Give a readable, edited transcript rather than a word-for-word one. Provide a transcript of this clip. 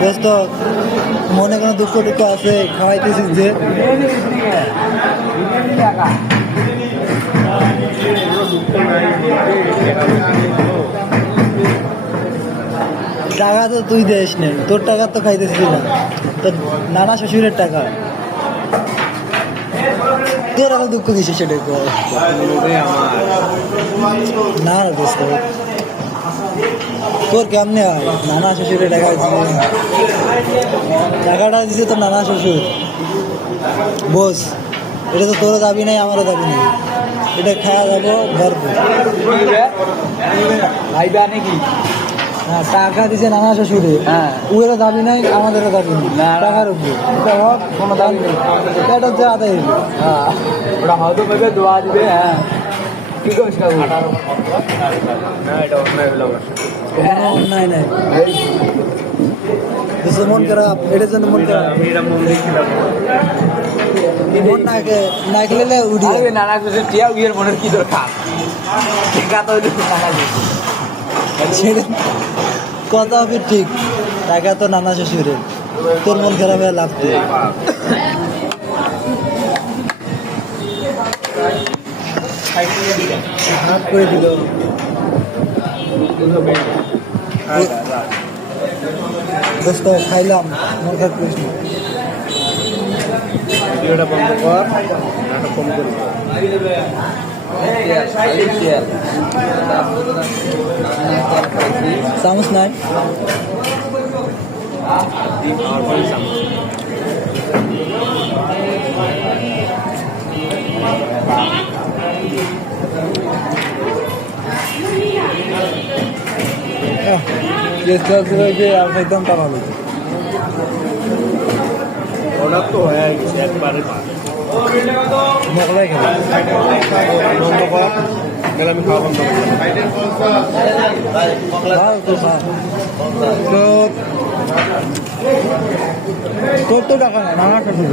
দোস্ত মনে কোনো দুঃখ টুক্ষ আছে খাওয়াইতেছিস যে টাকা তো তুই দিস নে, তোর টাকা তো খাইতেছিস না, তোর নানা শ্বশুরের টাকা, তোর এত দুঃখ দিস সেটা না দোস্ত। তোর কেমনে হয় নানা শ্বশুরের টাকা টাকাটা দিছে তোর নানা শ্বশুর, বস এটা তো তোরও দাবি নাই আমারও দাবি নেই, এটা খাওয়া যাবো গর্ব নাকি না, টাকা দিছে নানা শ্বশুরে, ওদেরও দাবি নাই আমাদেরও দাবি নেই টাকার উপরে, এটা হোক কোনো দাবি নেই, এটা হচ্ছে আদায় হইল। হ্যাঁ ওটা হয়তো ভেবে দোয়া দিবে। হ্যাঁ কি করিস কাকু? কোনো অন্যায় নাই, মন খারাপ এটার জন্য মন খারাপ, মন না খেলে উঠি নানা কিছু টিয়া উইয়ের মনের কি দরকার? টিকা তো কথা হবে ঠিক, টাকা তো নানা শ্বশুরের, তোর মন খারাপ হয়ে লাভ কি? করে দিল দোস্ত, খাইলাম মন খারাপ করিস না। ভিডিওটা বন্ধ কর, নাটক কম করি। চামচ নাই আর একদম তা ভালো অর্ডার তো হয়ে গেছে একবারে মোগলাই খেলা বন্ধ কর, গেলে আমি খাওয়া বন্ধ করবো। তোর তো টাকা না নানা শ্বশুর